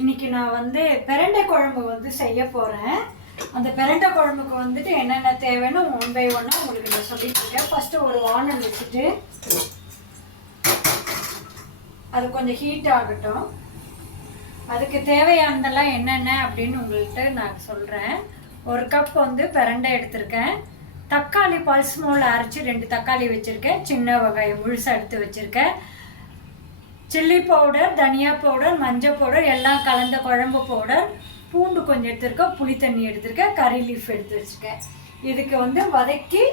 இன்னைக்கு நான் வந்து பிரண்டை குழம்பு வந்து செய்ய போகிறேன். அந்த பிரண்டை குழம்புக்கு வந்துட்டு என்னென்ன தேவைன்னு ஒன் பை ஒன்னாக உங்களுக்கு நான் சொல்லிட்டுருக்கேன். ஃபஸ்ட்டு ஒரு வானல் வச்சுட்டு அது கொஞ்சம் ஹீட் ஆகட்டும். அதுக்கு தேவையானதெல்லாம் என்னென்ன அப்படின்னு உங்கள்கிட்ட நான் சொல்கிறேன். ஒரு கப் வந்து பிரண்டை எடுத்திருக்கேன். தக்காளி பல்ஸ் மோல் அரைச்சி 2 தக்காளி வச்சுருக்கேன். சின்ன வெங்காயம் முழுசாக எடுத்து வச்சுருக்கேன். சில்லி பவுடர், தனியா பவுடர், மஞ்சள் பவுடர் எல்லாம் கலந்த குழம்பு பவுடர், பூண்டு கொஞ்சம் எடுத்துருக்கேன், புளி தண்ணி எடுத்துருக்கேன், கறி லீஃப் எடுத்து வச்சுருக்கேன். இதுக்கு வந்து வதக்கி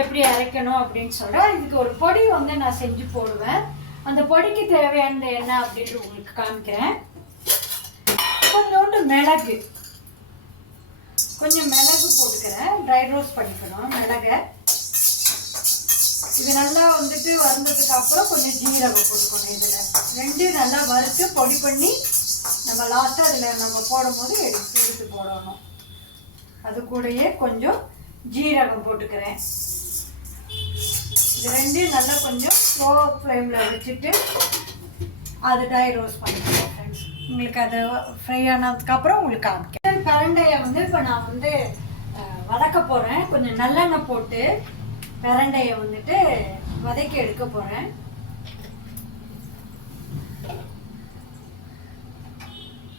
எப்படி அரைக்கணும் அப்படின்னு சொல்கிறேன். இதுக்கு ஒரு பொடி வந்து நான் செஞ்சு போடுவேன். அந்த பொடிக்கு தேவையானது என்ன அப்படின்ட்டு உங்களுக்கு காமிக்கிறேன். கொஞ்சோண்டு மிளகு, கொஞ்சம் மிளகு போட்டுக்கிறேன். ட்ரை ரோஸ்ட் பண்ணிக்கணும் மிளகை. இது நல்லா வந்துட்டு வந்ததுக்கு அப்புறம் கொஞ்சம் ஜீரகம் போட்டுக்கணும். இதில் 2 நல்லா வறுத்து பொடி பண்ணி நம்ம லாஸ்ட்டாக அதில் நம்ம போடும்போது எடுத்து போடணும். அது கூடயே கொஞ்சம் ஜீரகம் போட்டுக்கிறேன். இது 2 நல்லா கொஞ்சம் ஸ்லோ ஃப்ளேமில் வச்சுட்டு அது ட்ரை ரோஸ்ட் பண்ணிக்கிறேன் ஃப்ரெண்ட்ஸ். உங்களுக்கு அது ஃப்ரை ஆனதுக்கப்புறம் உங்களுக்கு காமிக்கிறேன். பிரண்டையை வந்து இப்போ நான் வந்து வதக்க போகிறேன். கொஞ்சம் நல்லெண்ணெய் போட்டு பிரண்டையை வந்துட்டு வதக்கி எடுக்க போகிறேன்.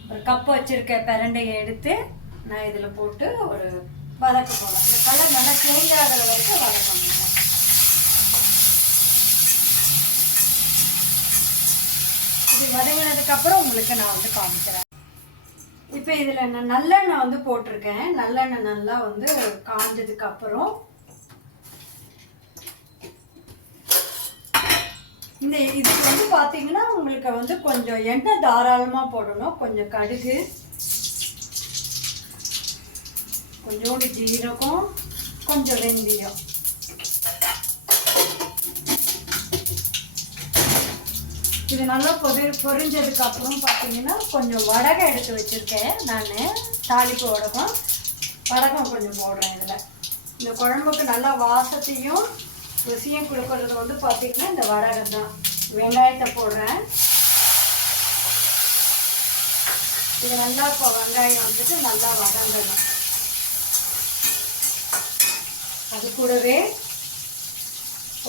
ஒரு கப் வச்சுருக்க பிரண்டையை எடுத்து நான் இதில் போட்டு ஒரு வதக்க போகிறேன். இந்த கலர் நல்லா சேஞ்ச் ஆகிற வரைக்கும் வதக்கணும். இது வதங்கினதுக்கப்புறம் உங்களுக்கு நான் வந்து காமிக்கிறேன். இப்போ இதில் நான் நல்லெண்ணெய் வந்து போட்டிருக்கேன். நல்லெண்ணெய் நல்லா வந்து காஞ்சதுக்கப்புறம் இதுக்கு வந்து பார்த்தீங்கன்னா உங்களுக்கு வந்து கொஞ்சம் எண்ணெய் தாராளமாக போடணும். கொஞ்சம் கடுகு, கொஞ்சோண்டு ஜீரகம், கொஞ்சம் வெந்தயம். இது நல்லா பொரிஞ்சதுக்கு அப்புறம் பார்த்தீங்கன்னா கொஞ்சம் வடகம் எடுத்து வச்சுருக்கேன். நான் தாளிப்பு வடகம் கொஞ்சம் போடுறேன். இதில் இந்த குழம்புக்கு நல்லா வாசத்தையும் ருசியும் கொடுக்கறது வந்து பார்த்தீங்கன்னா இந்த வடகம் தான். வெங்காயத்தை போடுறேன். இது நல்லா இப்போ வெங்காயம் வந்துட்டு நல்லா வதங்கணும். அது கூடவே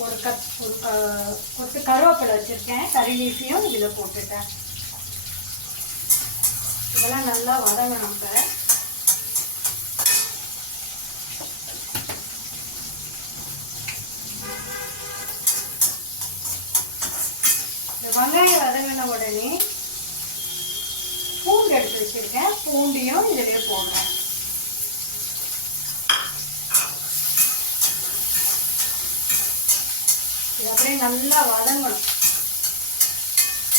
ஒரு கொத்து கருவேப்பிலை வச்சுருக்கேன். கறி லீஃபையும் இதில் போட்டுட்டேன். இதெல்லாம் நல்லா வதங்கணும். இப்போ வெங்காயம் வதங்கின உடனே பூண்டு எடுத்து வச்சுருக்கேன். பூண்டையும் இதிலே போடுறேன். இது அப்படியே நல்லா வதங்கணும்.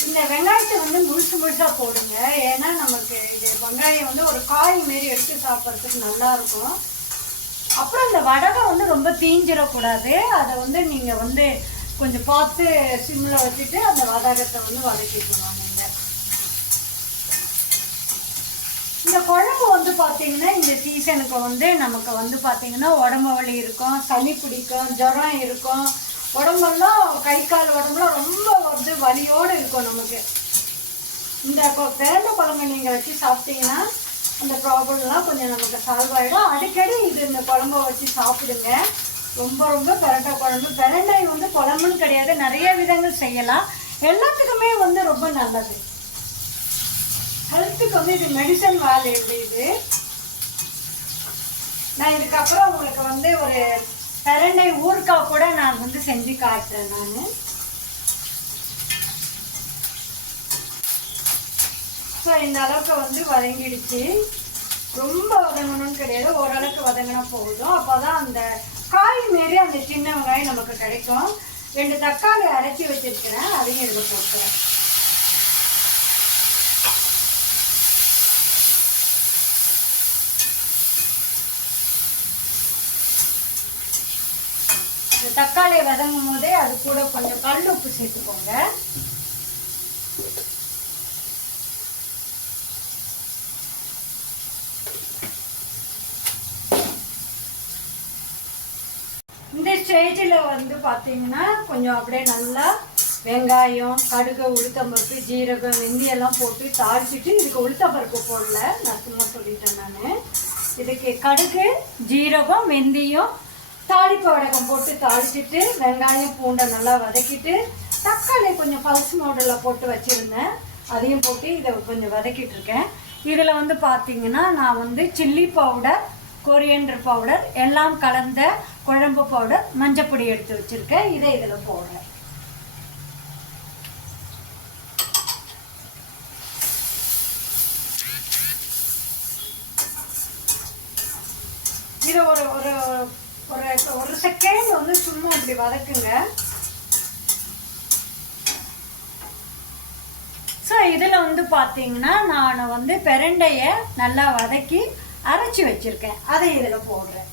இந்த வெங்காயத்தை வந்து முழுசாக போடுங்க. ஏன்னா நமக்கு இது வெங்காயம் வந்து ஒரு காய் மாரி எடுத்து சாப்பிட்றதுக்கு நல்லாயிருக்கும். அப்புறம் இந்த வடகம் வந்து ரொம்ப தீஞ்சிடக்கூடாது. அதை வந்து நீங்கள் வந்து கொஞ்சம் பார்த்து சிம்மில் வச்சுட்டு அந்த வதகத்தை வந்து வதக்கிக்கணும். நீங்கள் இந்த குழம்பு வந்து பார்த்தீங்கன்னா இந்த சீசனுக்கு வந்து நமக்கு வந்து பார்த்தீங்கன்னா உடம்பு வலி இருக்கும், சளி பிடிக்கும், ஜுரம் இருக்கும், உடம்பெல்லாம் கை கால் உடம்புலாம் ரொம்ப வந்து வலியோடு இருக்கும். நமக்கு இந்த பிரண்டை குழம்பு நீங்கள் வச்சு சாப்பிட்டீங்கன்னா அந்த ப்ராப்ளம்லாம் கொஞ்சம் நமக்கு சால்வ் ஆகிடும். அடிக்கடி இந்த குழம்பை வச்சு சாப்பிடுங்க. ரொம்ப ரொம்ப பிரண்டை குழம்பு. பிரண்டை வந்து குழம்புன்னு கிடையாது, நிறைய விதங்கள் செய்யலாம். எல்லாத்துக்குமே வந்து ரொம்ப நல்லது. ஹெல்த்துக்கு வந்து இது மெடிசன் வேல்யூ. இது நான் இதுக்கப்புறம் உங்களுக்கு வந்து ஒரு பிரண்டை ஊறுகாய் கூட நான் வந்து செஞ்சு காட்டுறேன். நான் ஸோ இந்த அளவுக்கு வந்து வதங்கிடுச்சு. ரொம்ப வதங்கணும்னு கிடையாது, ஓரளவுக்கு வதங்கினா போதும். அப்போ தான் அந்த காய் மாரி அந்த சின்ன வெங்காயம் நமக்கு கிடைக்கும். 2 தக்காளி அரைச்சி வச்சிருக்கிறேன், அதையும் இதில் போட்டுறேன். இந்த தக்காளியை வதங்கும் போதே அது கூட கொஞ்சம் கல் உப்பு சேர்த்துக்கோங்க. இந்த ஸ்டேஜில் வந்து பார்த்தீங்கன்னா கொஞ்சம் அப்படியே நல்லா வெங்காயம், கடுகு, உளுத்தம்பருப்பு, ஜீரகம், வெந்தயெல்லாம் போட்டு தாளிச்சிட்டு, இதுக்கு உளுத்தம்பருப்பு போடல, நான் சும்மா சொல்லிட்டேன். நான் இதுக்கு கடுகு, ஜீரகம், வெந்தயம், தாளிப்பு வடகம் போட்டு தாளிச்சிட்டு, வெங்காயம் பூண்டை நல்லா வதக்கிட்டு, தக்காளி கொஞ்சம் பல்ஸ் மோடில் போட்டு வச்சுருந்தேன், அதையும் போட்டு இதை கொஞ்சம் வதக்கிட்டு இருக்கேன். இதில் வந்து பார்த்திங்கன்னா நான் வந்து சில்லி பவுடர், கொரியண்டர் பவுடர் எல்லாம் கலந்த குழம்பு பவுடர், மஞ்சப்பொடி எடுத்து வச்சுருக்கேன். இதை இதில் போடுறேன். இதை ஒரு ஒரு ஒரு செகண்ட் வந்து சும்மா இப்படி வதக்குங்க. ஸோ இதில் வந்து பார்த்தீங்கன்னா நான் வந்து பிரண்டையை நல்லா வதக்கி அரைச்சி வச்சுருக்கேன், அதை இதில் போடுறேன்.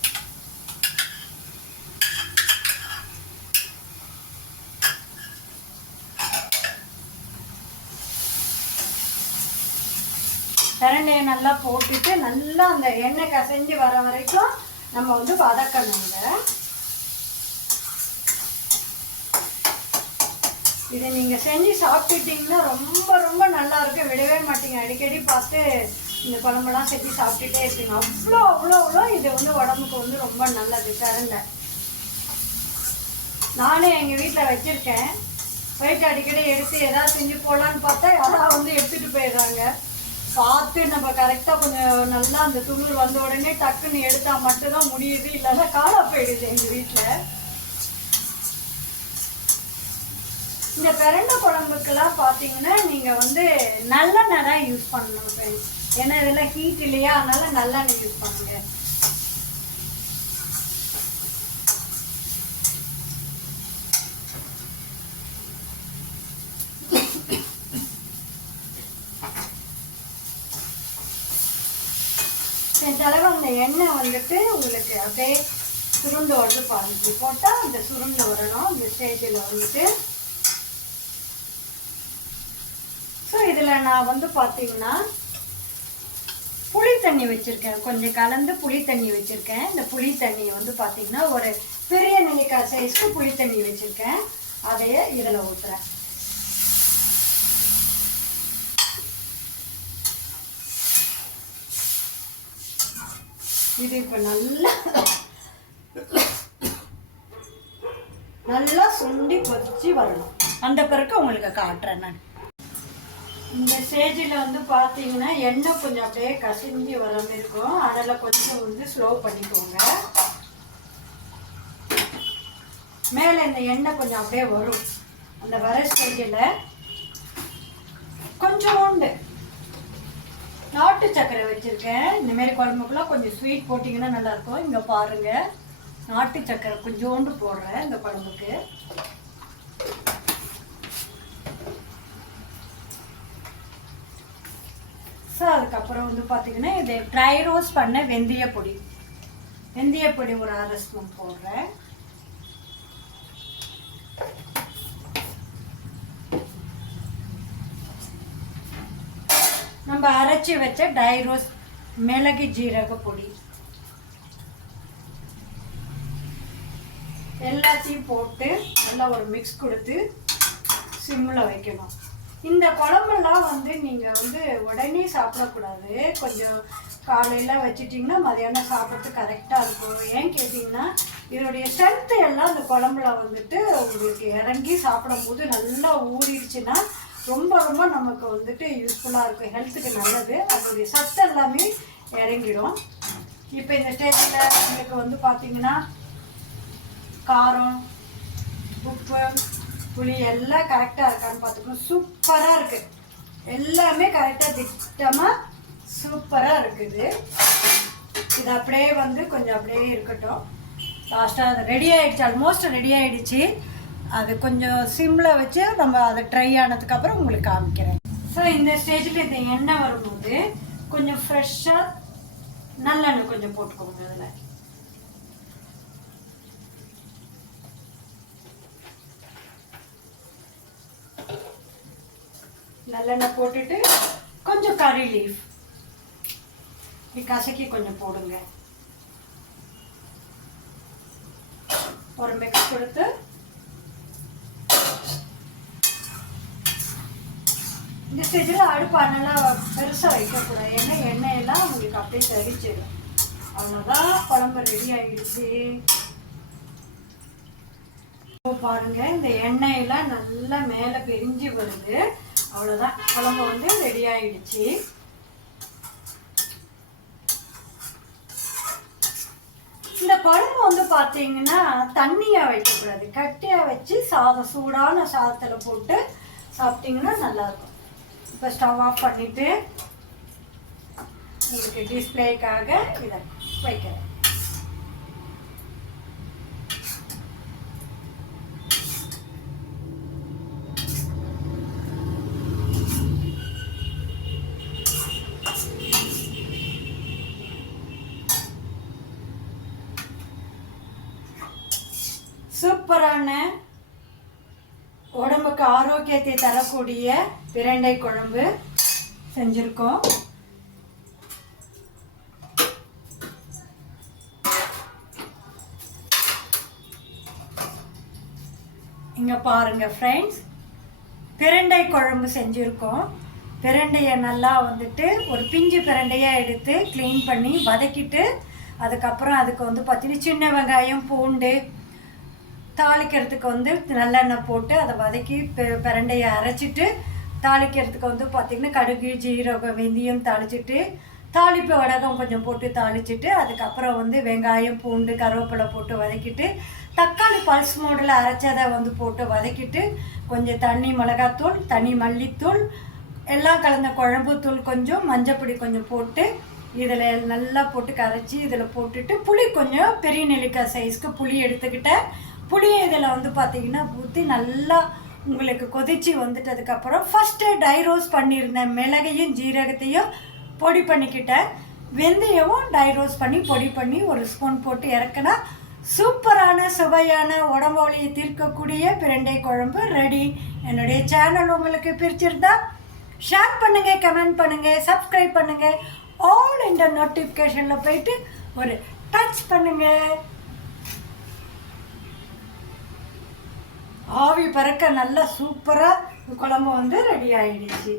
பிரண்டையை நல்லா போட்டுட்டு நல்லா அந்த எண்ணெய் கசைஞ்சு வர வரைக்கும் நம்ம வந்து வதக்கணுங்க. இதை நீங்கள் செஞ்சு சாப்பிட்டுட்டிங்கன்னா ரொம்ப ரொம்ப நல்லா இருக்கும், விடவே மாட்டீங்க. அடிக்கடி பார்த்து இந்த குழம்பெல்லாம் செஞ்சு சாப்பிட்டுட்டே இருப்பீங்க. அவ்வளோ அவ்வளோ அவ்வளோ இது வந்து உடம்புக்கு வந்து ரொம்ப நல்லது பிரண்டை. நானே எங்கள் வீட்டில் வச்சுருக்கேன், போயிட்டு அடிக்கடி எடுத்து எதாவது செஞ்சு போடலான்னு பார்த்தா யாராவது வந்து எடுத்துகிட்டு போயிடுறாங்க. பார்த்து நம்ம கரெக்டாக கொஞ்சம் நல்லா அந்த துளிர் வந்த உடனே டக்குன்னு எடுத்தால் மட்டும்தான் முடியுது, இல்லைன்னா காணா போயிடுது எங்கள் வீட்டில். இந்த பிரண்டை குழம்புக்கெல்லாம் பார்த்தீங்கன்னா நீங்கள் வந்து நல்லெண்ணெய் தான் யூஸ் பண்ணணும் ஃப்ரெண்ட்ஸ். ஏன்னா இதெல்லாம் ஹீட் இல்லையா, அதனால நல்லெண்ணெய் யூஸ் பண்ணுங்க. செஞ்சளவு அந்த எண்ணெய் வந்துட்டு உங்களுக்கு அப்படியே சுருண்டு வந்து பாருங்க. போட்டால் அந்த சுருண்டு வரணும் இந்த ஸ்டேஜில் வந்துட்டு. ஸோ இதில் நான் வந்து பார்த்தீங்கன்னா புளி தண்ணி வச்சுருக்கேன், கொஞ்சம் கலந்து புளி தண்ணி வச்சுருக்கேன். இந்த புளி தண்ணியை வந்து பார்த்தீங்கன்னா ஒரு பெரிய நெல்லிக்காய் சைஸ்க்கு புளி தண்ணி வச்சுருக்கேன், அதையே இதில் ஊற்றுறேன். இது இப்போ நல்லா சுண்டி கொதிச்சு வரணும். அந்த பிறகு உங்களுக்கு காட்டுறேன் நான். இந்த ஸ்டேஜில் வந்து பார்த்தீங்கன்னா எண்ணெய் கொஞ்சம் அப்படியே கசிஞ்சு வர மாதிரி இருக்கும், அதில் கொஞ்சம் வந்து ஸ்லோ பண்ணிக்கோங்க. மேலே இந்த எண்ணெய் கொஞ்சம் அப்படியே வரும். அந்த வர ஸ்டேஜில் கொஞ்சோண்டு நாட்டு சர்க்கரை வச்சுருக்கேன். இந்தமாரி குழம்புக்குலாம் கொஞ்சம் ஸ்வீட் போட்டிங்கன்னா நல்லாயிருக்கும். இங்கே பாருங்கள், நாட்டு சர்க்கரை கொஞ்சோண்டு போடுறேன் இந்த குழம்புக்கு. ஸோ அதுக்கப்புறம் வந்து பார்த்திங்கன்னா இது ட்ரை ரோஸ்ட் பண்ண வெந்தயப்பொடி ஒரு 1/2 ஸ்பூன் போடுறேன். நம்ம அரைச்சி வச்ச ட்ரை ரோஸ்ட் மிளகு ஜீரக பொடி எல்லாத்தையும் போட்டு நல்லா ஒரு மிக்ஸ் கொடுத்து சிம்மில் வைக்கணும். இந்த குழம்பெல்லாம் வந்து நீங்கள் வந்து உடனே சாப்பிடக்கூடாது, கொஞ்சம் காலையில் வச்சுட்டிங்கன்னா மதியானம் சாப்பிட்றதுக்கு கரெக்டாக இருக்கும். ஏன் கேட்டிங்கன்னா இதனுடைய ஸ்ட்ரென்த்து எல்லாம் அந்த குழம்புல வந்துட்டு உங்களுக்கு இறங்கி சாப்பிடும்போது நல்லா ஊறிடுச்சுன்னா ரொம்ப ரொம்ப நமக்கு வந்துட்டு யூஸ்ஃபுல்லாக இருக்கும், ஹெல்த்துக்கு நல்லது. அதோடைய சத்து எல்லாமே இறங்கிடும். இப்போ இந்த ஸ்டேஜில் உங்களுக்கு வந்து பார்த்திங்கன்னா காரம், உப்பு, புளி எல்லாம் கரெக்டாக இருக்கான்னு பார்த்துக்கணும். சூப்பராக இருக்குது, எல்லாமே கரெக்டாக திட்டமாக சூப்பராக இருக்குது. இது அப்படியே வந்து கொஞ்சம் அப்படியே இருக்கட்டும். லாஸ்ட்டாக அது ரெடி ஆகிடுச்சு, ஆல்மோஸ்ட் ரெடி ஆகிடுச்சு. அது கொஞ்சம் சிம்மில் வச்சு நம்ம அதை ட்ரை ஆனதுக்கப்புறம் உங்களுக்கு காமிக்கிறேன். ஸோ இந்த ஸ்டேஜில் இந்த எண்ணெய் வரும்போது கொஞ்சம் ஃப்ரெஷ்ஷாக நல்லெண்ணெய் கொஞ்சம் போட்டுக்கோங்க. அதில் நல்லெண்ணெய் போட்டுட்டு கொஞ்சம் கறி லீஃப் கசக்கி கொஞ்சம் போடுங்க. ஒரு மிக்ஸ் கொடுத்து இந்த ஸ்டேஜில் அடுப்பு நல்லா பெருசாக வைக்கக்கூடாது, ஏன்னா எண்ணெயெல்லாம் உங்களுக்கு அப்படியே தெரிச்சிடும். அவ்வளோதான், குழம்பு ரெடி ஆகிடுச்சு. பாருங்க, இந்த எண்ணெயெல்லாம் நல்லா மேலே பிரிஞ்சு வருது. அவ்வளோதான், குழம்பு வந்து ரெடி ஆகிடுச்சு. இந்த குழம்பு வந்து பார்த்தீங்கன்னா தண்ணியாக வைக்கக்கூடாது, கட்டியாக வச்சு சாதம் சூடான சாதத்தில் போட்டு சாப்பிட்டிங்கன்னா நல்லாயிருக்கும். இப்போ ஸ்டவ் ஆஃப் பண்ணிவிட்டு உங்களுக்கு டிஸ்பிளேக்காக இதை வைக்கிறேன். சூப்பரான உடம்புக்கு ஆரோக்கியத்தை தரக்கூடிய பிரண்டை குழம்பு செஞ்சுருக்கோம். இங்கே பாருங்கள் ஃப்ரெண்ட்ஸ், பிரண்டை குழம்பு செஞ்சுருக்கோம். பிரண்டையை நல்லா வந்துட்டு ஒரு பிஞ்சு பிரண்டையாக எடுத்து க்ளீன் பண்ணி வதக்கிட்டு, அதுக்கப்புறம் அதுக்கு வந்து பார்த்தீங்கன்னா சின்ன வெங்காயம், பூண்டு, தாளிக்கிறதுக்கு வந்து நல்லெண்ணெய் போட்டு அதை வதக்கி பிரண்டையை அரைச்சிட்டு, தாளிக்கிறதுக்கு வந்து பார்த்திங்கன்னா கடுகு, ஜீரகம், வெந்தயம் தாளிச்சிட்டு, தாளிப்பு வடகம் கொஞ்சம் போட்டு தாளிச்சிட்டு, அதுக்கப்புறம் வந்து வெங்காயம், பூண்டு, கருவேப்பிலை போட்டு வதக்கிட்டு, தக்காளி பல்ஸ் மோடில் அரைச்சதை வந்து போட்டு வதக்கிட்டு, கொஞ்சம் தண்ணி, மிளகாத்தூள், தனி மல்லித்தூள் எல்லாம் கலந்த குழம்பு தூள், கொஞ்சம் மஞ்சப்பொடி கொஞ்சம் போட்டு இதில் நல்லா போட்டு கரைச்சி இதில் போட்டுட்டு, புளி கொஞ்சம் பெரிய நெல்லிக்காய் சைஸ்க்கு புளி எடுத்துக்கிட்டேன். புளியை இதில் வந்து பார்த்திங்கன்னா ஊற்றி நல்லா உங்களுக்கு கொதிச்சு வந்துட்டதுக்கப்புறம் ஃபஸ்ட்டு ட்ரை ரோஸ்ட் பண்ணியிருந்தேன். மிளகையும் ஜீரகத்தையும் பொடி பண்ணிக்கிட்டேன். வெந்தயமும் ட்ரை ரோஸ்ட் பண்ணி பொடி பண்ணி ஒரு ஸ்பூன் போட்டு இறக்குனா சூப்பரான சுவையான உடம்பு வலியை தீர்க்கக்கூடிய பிரண்டை குழம்பு ரெடி. என்னுடைய சேனல் உங்களுக்கு பிரிச்சிருந்தா ஷேர் பண்ணுங்கள், கமெண்ட் பண்ணுங்கள், சப்ஸ்கிரைப் பண்ணுங்கள், ஆல் இந்த நோட்டிஃபிகேஷனில் போயிட்டு ஒரு டச் பண்ணுங்கள். ஆவி பறக்க நல்லா சூப்பராக குழம்பு வந்து ரெடி ஆகிடுச்சு.